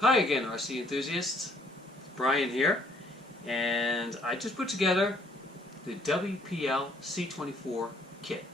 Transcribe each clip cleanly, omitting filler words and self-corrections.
Hi again, RC enthusiasts. Brian here, and I just put together the WPL C24 Kit.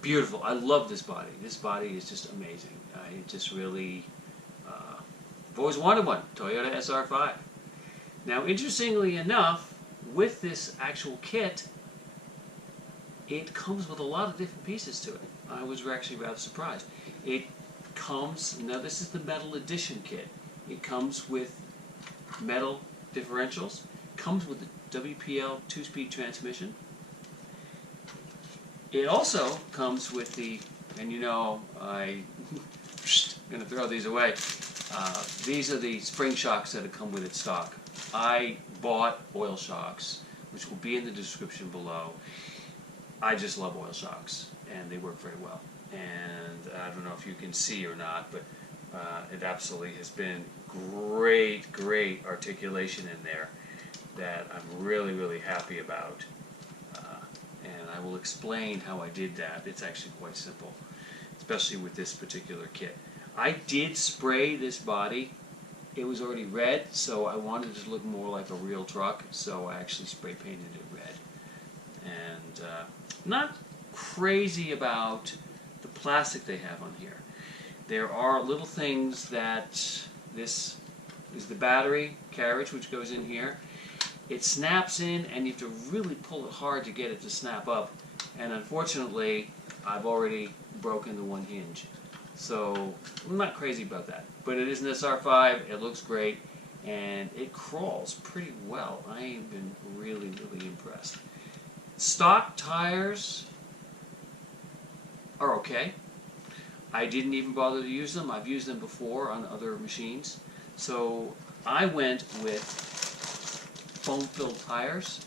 Beautiful. I love this body. This body is just amazing. I just really, I've always wanted one. Toyota SR5. Now, interestingly enough, with this actual kit, it comes with a lot of different pieces to it. I was actually rather surprised. It comes, now this is the metal edition kit. It comes with metal differentials, comes with the WPL 2-speed transmission. It also comes with the, and you know, I'm going to throw these away. These are the spring shocks that have come with its stock. I bought oil shocks, which will be in the description below. I just love oil shocks, and they work very well. And I don't know if you can see or not, but it absolutely has been great articulation in there that I'm really happy about. And I will explain how I did that. It's actually quite simple, especially with this particular kit. I did spray this body. It was already red, so I wanted it to look more like a real truck, so I actually spray painted it red. And not crazy about the plastic they have on here. There are little things that, this is the battery carriage which goes in here. It snaps in and you have to really pull it hard to get it to snap up, and unfortunately I've already broken the one hinge. So I'm not crazy about that, but it is an SR5, it looks great, and it crawls pretty well. I have been really impressed. Stock tires are okay. I didn't even bother to use them. I've used them before on other machines. So I went with foam-filled tires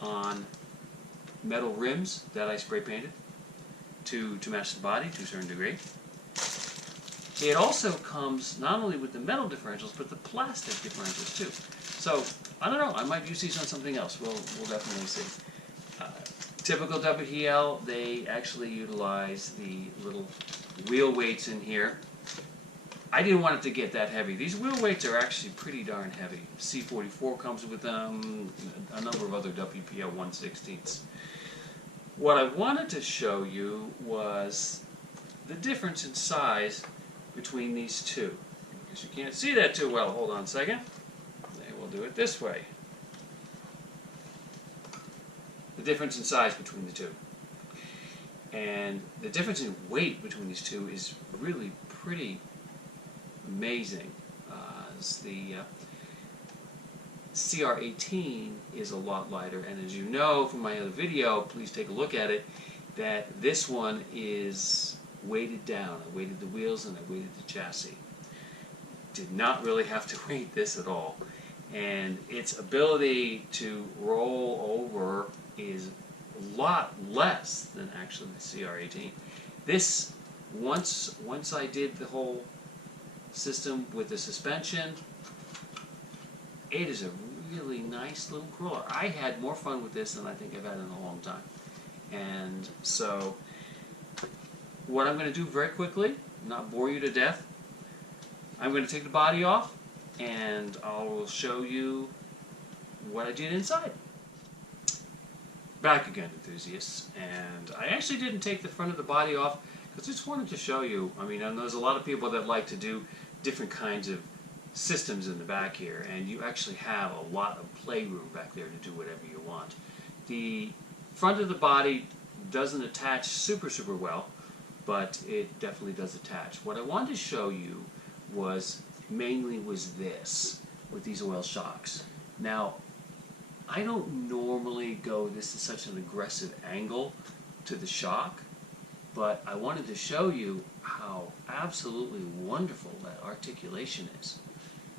on metal rims that I spray painted to match the body to a certain degree. It also comes not only with the metal differentials, but the plastic differentials too. So I don't know, I might use these on something else. We'll definitely see. Typical WPL, they actually utilize the little wheel weights in here. I didn't want it to get that heavy. These wheel weights are actually pretty darn heavy. C44 comes with them, a number of other WPL 1/16ths. What I wanted to show you was the difference in size between these two. Because you can't see that too well. Hold on a second. We'll do it this way. The difference in size between the two. And the difference in weight between these two is really pretty amazing. The CR18 is a lot lighter, and as you know from my other video, please take a look at it, that this one is weighted down. I weighted the wheels and I weighted the chassis. Did not really have to weight this at all. And its ability to roll over is a lot less than actually the CR18. This, once I did the whole system with the suspension, it is a really nice little crawler. I had more fun with this than I think I've had in a long time. And so, what I'm going to do very quickly, not bore you to death, I'm going to take the body off, and I will show you what I did inside. Back again, enthusiasts, and I actually didn't take the front of the body off because I just wanted to show you. I mean, and there's a lot of people that like to do different kinds of systems in the back here, and you actually have a lot of playroom back there to do whatever you want. The front of the body doesn't attach super well, but it definitely does attach. What I wanted to show you was this, with these oil shocks. Now, I don't normally go, this is such an aggressive angle to the shock, but I wanted to show you how absolutely wonderful that articulation is.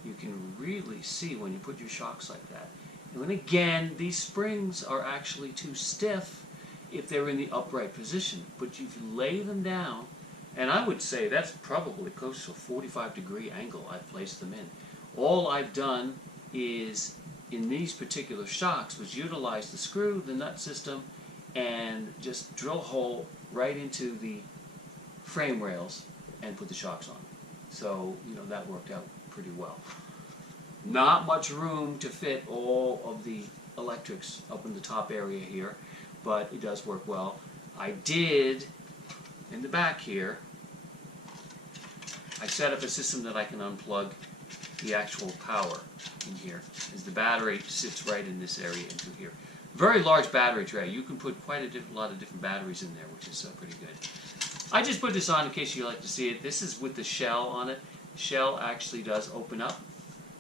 You can really see when you put your shocks like that. And again, these springs are actually too stiff if they're in the upright position, but if you lay them down, and I would say that's probably close to a 45-degree angle I've placed them in. All I've done is, in these particular shocks, was utilize the screw, the nut system, and just drill a hole right into the frame rails and put the shocks on. So, you know, that worked out pretty well. Not much room to fit all of the electrics up in the top area here, but it does work well. I did, in the back here, I set up a system that I can unplug the actual power in here, as the battery sits right in this area into here. Very large battery tray. You can put quite a lot of different batteries in there, which is pretty good. I just put this on in case you like to see it. This is with the shell on it. The shell actually does open up.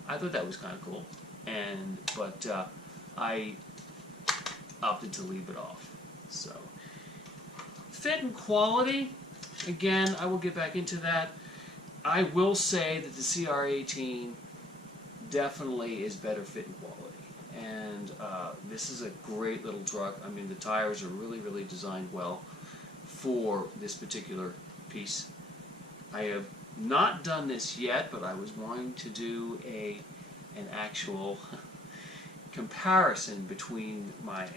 I thought that was kind of cool, but I opted to leave it off. So, fit and quality, again, I will get back into that. I will say that the CR18 definitely is better fit and quality, and this is a great little truck. I mean, the tires are really, really designed well for this particular piece. I have not done this yet, but I was wanting to do an actual comparison between my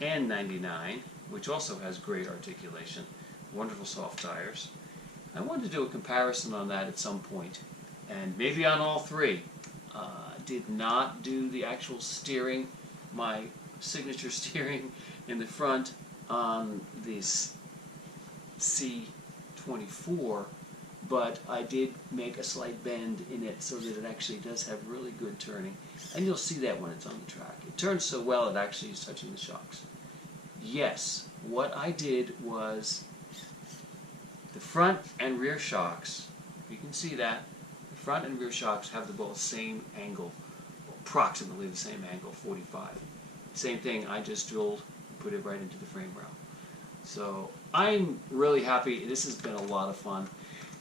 MN99, which also has great articulation, wonderful soft tires. I wanted to do a comparison on that at some point, and maybe on all three. Did not do the actual steering, my signature steering in the front on this C24, but I did make a slight bend in it so that it actually does have really good turning, and you'll see that when it's on the track. It turns so well it actually is touching the shocks. Yes, what I did was the front and rear shocks, you can see that, the front and rear shocks have the both same angle, approximately the same angle, 45. Same thing, I just drilled and put it right into the frame rail. So I'm really happy. This has been a lot of fun.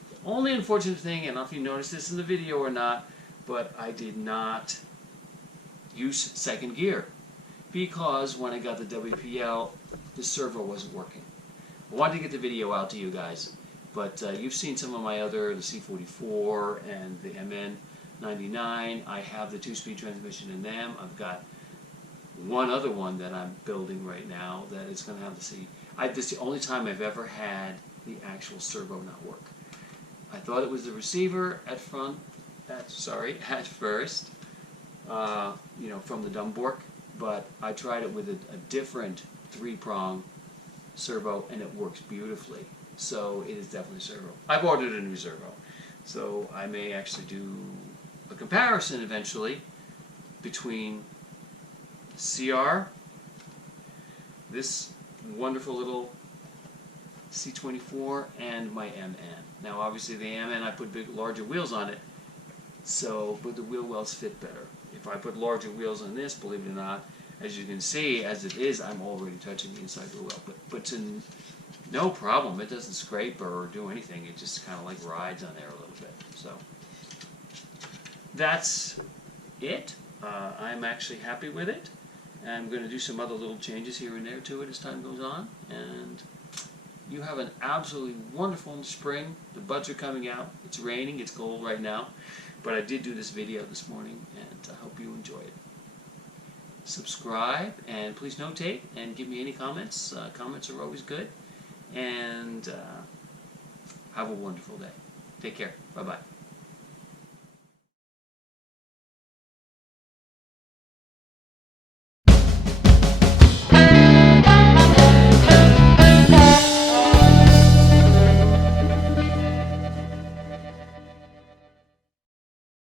The only unfortunate thing, and I don't know if you noticed this in the video or not, but I did not use second gear because when I got the WPL, the servo wasn't working. I wanted to get the video out to you guys, but you've seen some of my other, the C44 and the MN99. I have the 2-speed transmission in them. I've got one other one that I'm building right now that is going to have the C. This is the only time I've ever had the actual servo not work. I thought it was the receiver at first, you know, from the DumboRC, but I tried it with a different 3-prong servo, and it works beautifully. So it is definitely servo. I've ordered a new servo, so I may actually do a comparison eventually between CR, this wonderful little C24, and my MN. Now obviously the MN, I put larger wheels on it, but the wheel wells fit better. If I put larger wheels on this, believe it or not, as you can see, as it is, I'm already touching the inside of the wheel. But to no problem, it doesn't scrape or do anything. It just kind of like rides on there a little bit. So that's it. I'm actually happy with it. I'm going to do some other little changes here and there to it as time goes on. And you have an absolutely wonderful spring. The buds are coming out. It's raining. It's cold right now. But I did do this video this morning, and I hope you enjoy it. Subscribe, and please notate and give me any comments. Comments are always good. And have a wonderful day. Take care. Bye-bye.